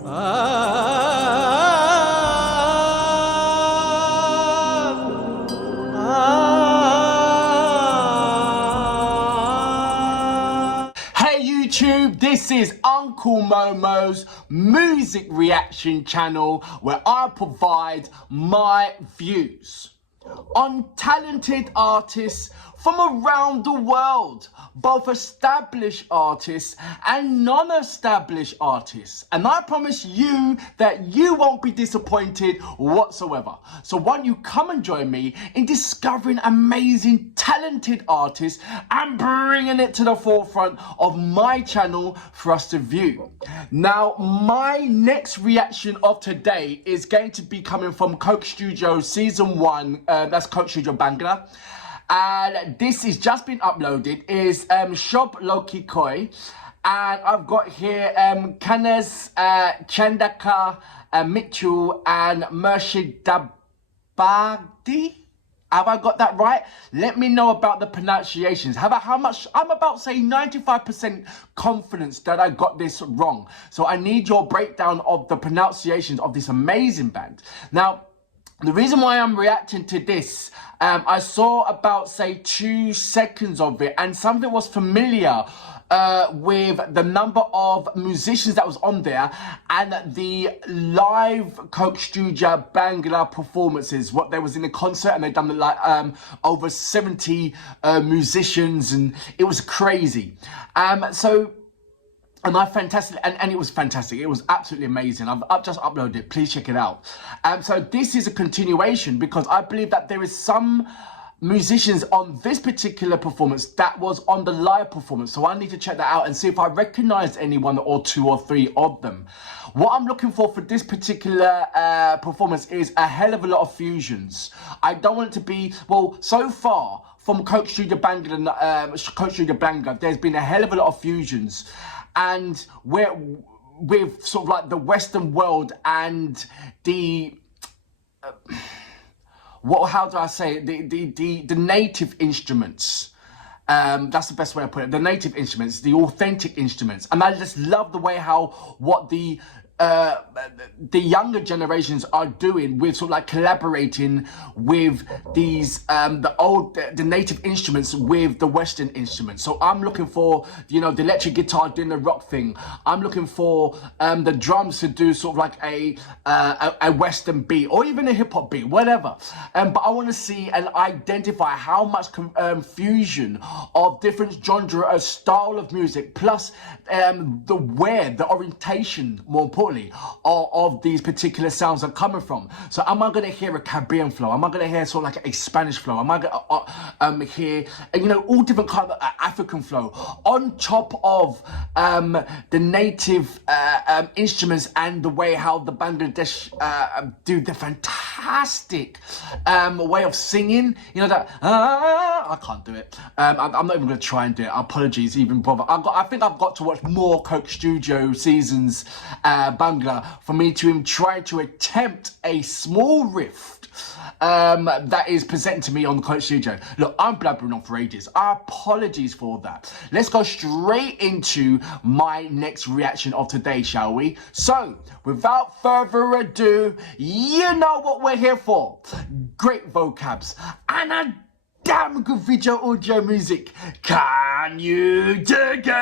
Hey YouTube, this is Uncle Momo's music reaction channel where I provide my views on talented artists from around the world, both established artists and non-established artists. And I promise you that you won't be disappointed whatsoever. So why don't you come and join me in discovering amazing, talented artists and bringing it to the forefront of my channel for us to view. Now, my next reaction of today is going to be coming from Coke Studio Season 1, that's Coke Studio Bangla. And this is just been uploaded, is Shob Lokey Koy. And I've got here Kaniz Khandaker Mitu and Murshidabadi. Have I got that right? Let me know about the pronunciations. How much? I'm about say 95% confidence that I got this wrong. So I need your breakdown of the pronunciations of this amazing band. Now, the reason why I'm reacting to this, I saw about say 2 seconds of it and something was familiar with the number of musicians that was on there and the live Coke Studio Bangla performances, what there was in the concert, and they'd done like over 70 musicians, and it was crazy. And it was fantastic. It was absolutely amazing. I've just uploaded it. Please check it out. So this is a continuation because I believe that there is some musicians on this particular performance that was on the live performance. So I need to check that out and see if I recognize anyone or 2 or 3 of them. What I'm looking for this particular performance is a hell of a lot of fusions. I don't want it to be, well, so far from Coke Studio Bangla, there's been a hell of a lot of fusions. And with sort of like the Western world and the how do I say it? The native instruments. That's the best way to put it. The native instruments, the authentic instruments, and I just love the way what the younger generations are doing with sort of like collaborating with these the native instruments with the Western instruments. So I'm looking for, you know, the electric guitar doing the rock thing. I'm looking for the drums to do sort of like a Western beat or even a hip hop beat, whatever. But I want to see and identify how much fusion of different genre, a style of music, plus the orientation, more importantly, of these particular sounds are coming from. So am I going to hear a Caribbean flow? Am I going to hear sort of like a Spanish flow? Am I going to hear, you know, all different kind of African flow on top of the native instruments and the way how the Bangladesh do the fantastic way of singing? You know that I can't do it. I'm not even going to try and do it. Apologies, even bother. I think I've got to watch more Coke Studio seasons Bangla for me to try to attempt a small rift that is presented to me on the Coke Studio. Look, I'm blabbering on for ages. Apologies for that. Let's go straight into my next reaction of today, shall we? So, without further ado, you know what we're here for. Great vocabs and a damn good video audio music. Can you dig it?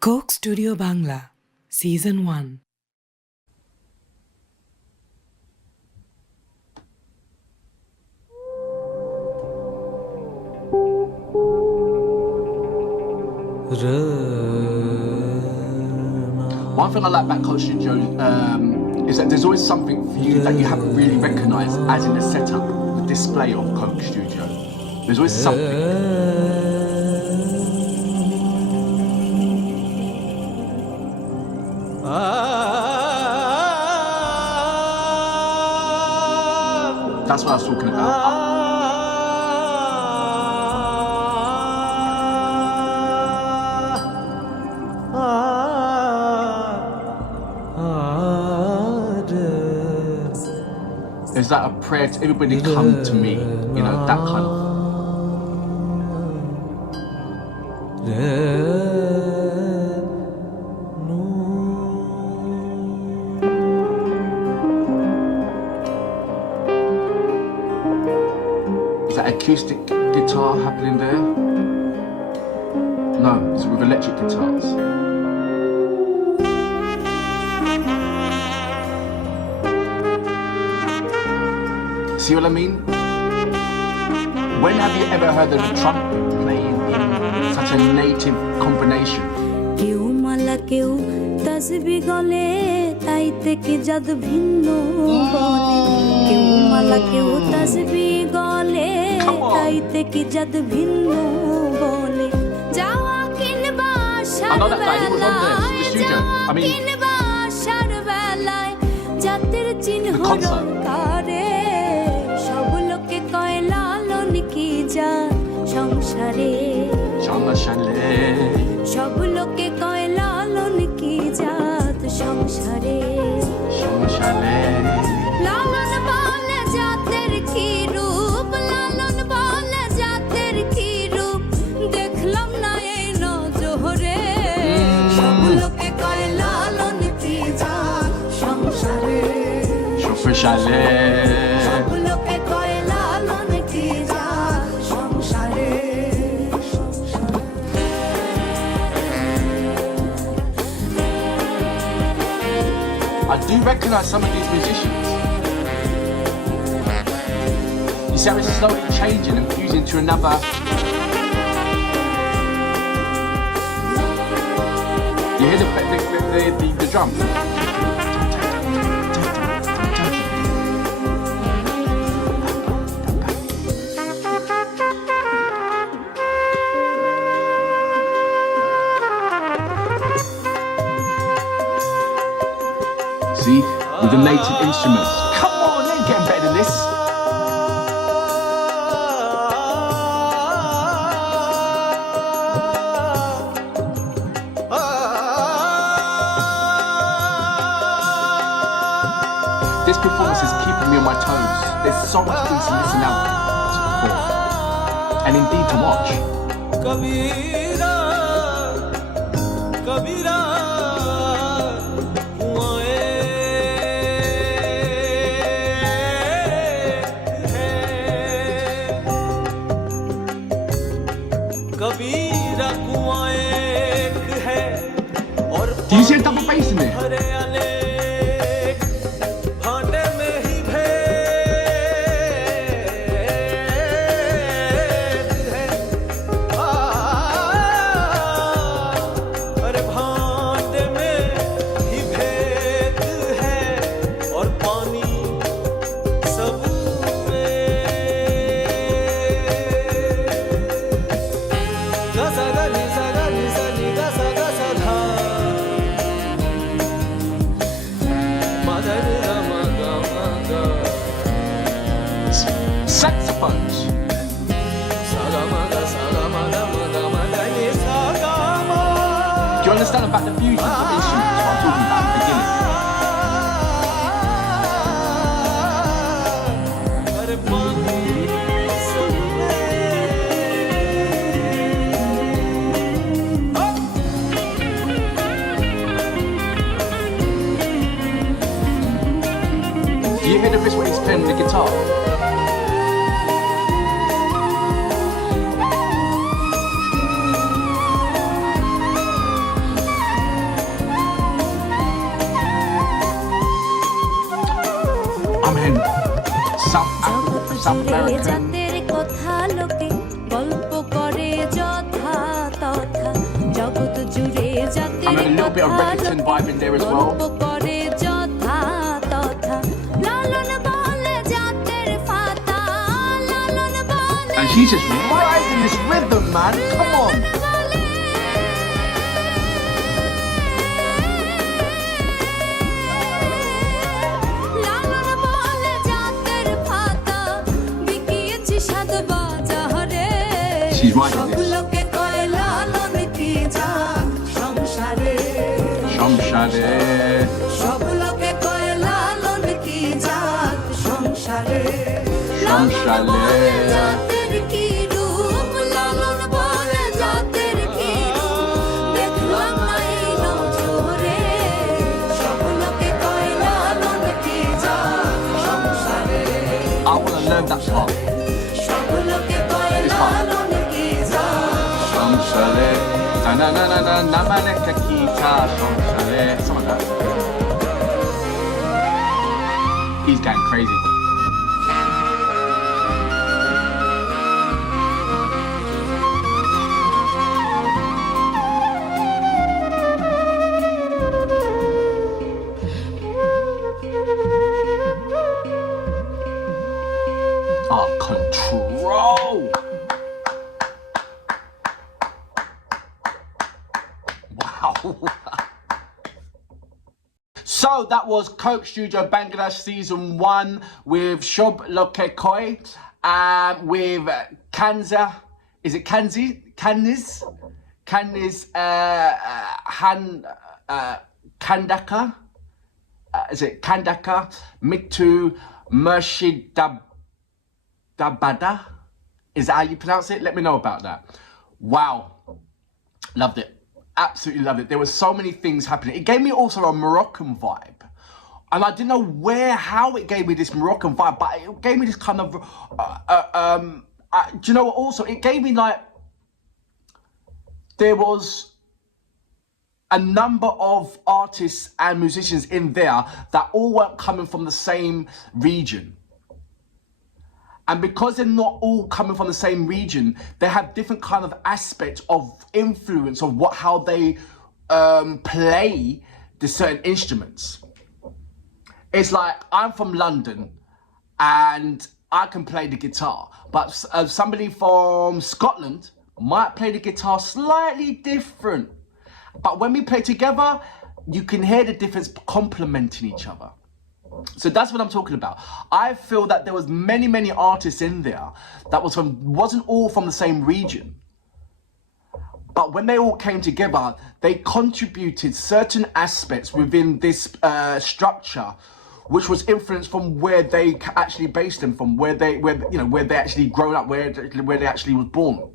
Coke Studio Bangla, Season 1. One thing I like about Coke Studio is that there's always something for you that you haven't really recognised, as in the setup, the display of Coke Studio. There's always something. That's what I was talking about. Is that a prayer to everybody come to me? You know, that kind of. guitar happening there? No, it's with electric guitars. See what I mean? When have you ever heard of the trumpet playing in such a native combination? তসবি গলে তাইতে কি জাদ ভিন্ন বলে কেউ মালা কেউ তসবি গলে তাইতে কি জাদ ভিন্ন বলে যাওয়া কিনবা সারবেলায় জাতের চিহ্ন কারে সব লোকে কয় লালন কি জাত সংসারে সব লোকে কয় লালন কি জাত সংসারে লালন বলে জাতের কি রূপ লালন বলে জাতের কি রূপ দেখলাম না এই নজরে সব লোকে কয় লালন কি জাত সংসারে সব লোকে কয় লালন কি জাত সংসারে I do recognise some of these musicians. You see how it's slowly changing and fusing to another. You hear the drum? See, with the native instruments. Come on, you ain't getting better than this. This performance is keeping me on my toes. There's so much things to listen out for, and indeed to watch. Kabira, Kabira. Do you see a double bass in there? Saxophones. Do you understand about the fusion of instruments? What I'm talking about at the beginning. Do you hear the bit where he's playing the guitar? I'm in South American. I'm in a little bit of reggaeton vibe in there as well. And she's just riding this rhythm, man. Come on. She's riding this. I want to learn that part. This part. 나만의 기타 something like that. He's going crazy. Oh, control! Wow! So that was Coke Studio Bangla Season 1 with Shob Lokey Koy and with Kanza. Is it Kanzi? Kaniz Khandaker? Is it Khandaker Mitu Murshidabadi? Is that how you pronounce it? Let me know about that. Wow. Loved it. Absolutely loved it. There were so many things happening. It gave me also a Moroccan vibe. And I didn't know how it gave me this Moroccan vibe, but it gave me this kind of, do you know what also? It gave me like, there was a number of artists and musicians in there that all weren't coming from the same region. And because they're not all coming from the same region, they have different kind of aspects of influence of how they play the certain instruments. It's like, I'm from London and I can play the guitar, but somebody from Scotland might play the guitar slightly different. But when we play together, you can hear the difference complementing each other. So that's what I'm talking about. I feel that there was many artists in there that wasn't all from the same region. But when they all came together, they contributed certain aspects within this structure, which was influenced from where they actually based them from, where they actually grown up, where they actually was born.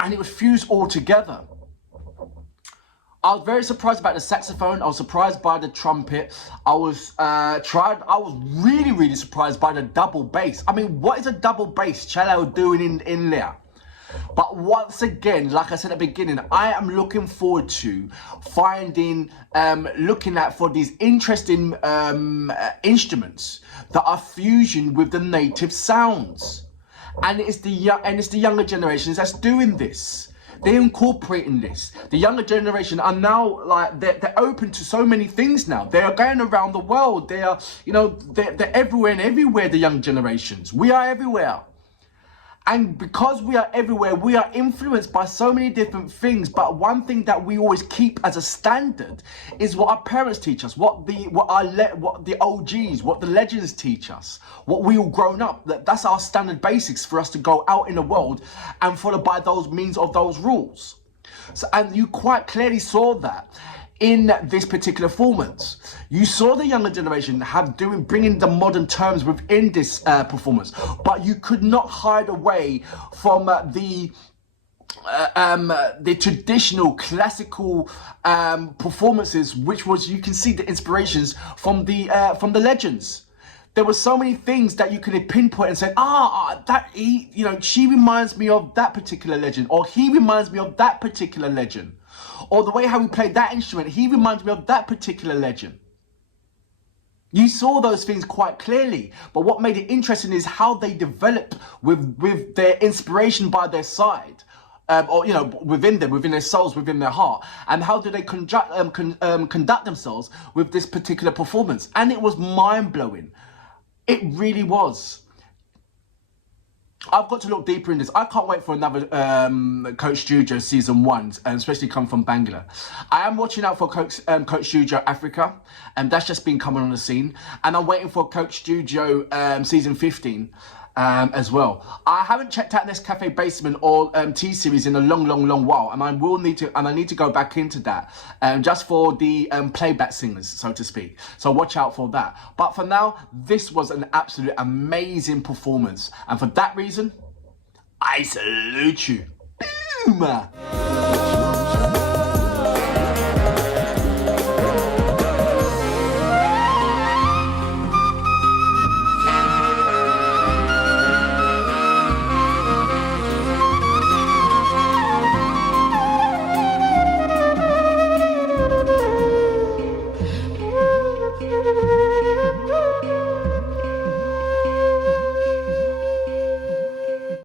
And it was fused all together. I was very surprised about the saxophone. I was surprised by the trumpet. I was really surprised by the double bass. I mean, what is a double bass cello doing in there? But once again, like I said at the beginning, I am looking forward to looking at for these interesting instruments that are fusion with the native sounds. And it's the younger generations that's doing this. They're incorporating this. The younger generation are now like, they're open to so many things now. They are going around the world. They are, they're everywhere and everywhere, the young generations. We are everywhere. And because we are everywhere, we are influenced by so many different things. But one thing that we always keep as a standard is what our parents teach us, what the OGs, what the legends teach us, what we all grown up. That's our standard basics for us to go out in the world and follow by those means of those rules. So, and you quite clearly saw that in this particular performance. You saw the younger generation bringing the modern terms within this performance, but you could not hide away from the traditional classical performances, which was, you can see the inspirations from the legends. There were so many things that you could pinpoint and say, she reminds me of that particular legend, or he reminds me of that particular legend. Or the way how he played that instrument, he reminds me of that particular legend. You saw those things quite clearly, but what made it interesting is how they developed with their inspiration by their side, within them, within their souls, within their heart, and how do they conduct themselves with this particular performance. And it was mind-blowing. It really was. I've got to look deeper in this. I can't wait for another Coke Studio Season 1, and especially come from Bangla. I am watching out for Coke Studio Africa, and that's just been coming on the scene. And I'm waiting for Coke Studio Season 15 as well. I haven't checked out this Cafe Basement or T-Series in a long while, and I need to go back into that just for the playback singers, so to speak. So watch out for that. But for now, this was an absolute amazing performance, and for that reason, I salute you. Boom!